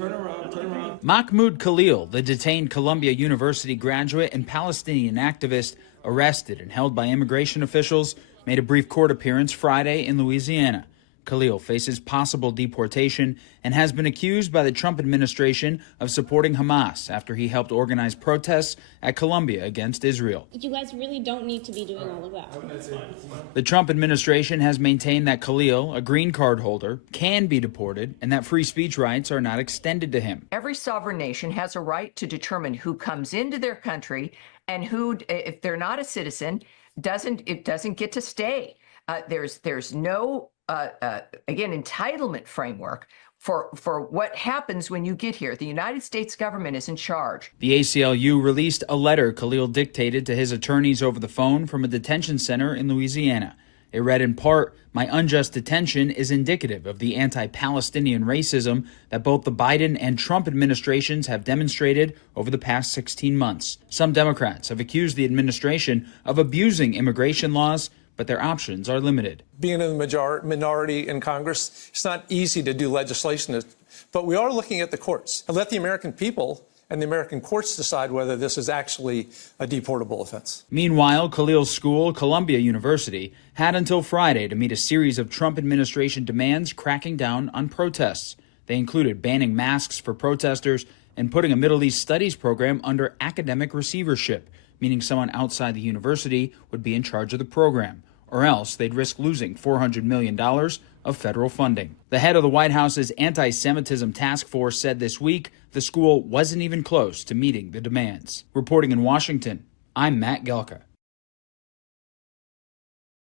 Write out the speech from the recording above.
Turn around. Mahmoud Khalil, the detained Columbia University graduate and Palestinian activist, arrested and held by immigration officials, made a brief court appearance Friday in Louisiana. Khalil faces possible deportation and has been accused by the Trump administration of supporting Hamas after he helped organize protests at Columbia against Israel. You guys really don't need to be doing all of that. The Trump administration has maintained that Khalil, a green card holder, can be deported and that free speech rights are not extended to him. Every sovereign nation has a right to determine who comes into their country and who, if they're not a citizen, doesn't get to stay. There's no again, entitlement framework for what happens when you get here. The United States government is in charge. The ACLU released a letter Khalil dictated to his attorneys over the phone from a detention center in Louisiana. It read in part, "My unjust detention is indicative of the anti-Palestinian racism that both the Biden and Trump administrations have demonstrated over the past 16 months. Some Democrats have accused the administration of abusing immigration laws, but their options are limited." Being in the minority in Congress, it's not easy to do legislation, but we are looking at the courts. And let the American people and the American courts decide whether this is actually a deportable offense. Meanwhile, Khalil's school, Columbia University, had until Friday to meet a series of Trump administration demands cracking down on protests. They included banning masks for protesters and putting a Middle East studies program under academic receivership, meaning someone outside the university would be in charge of the program, or else they'd risk losing $400 million of federal funding. The head of the White House's anti-Semitism task force said this week the school wasn't even close to meeting the demands. Reporting in Washington, I'm Matt Gelka.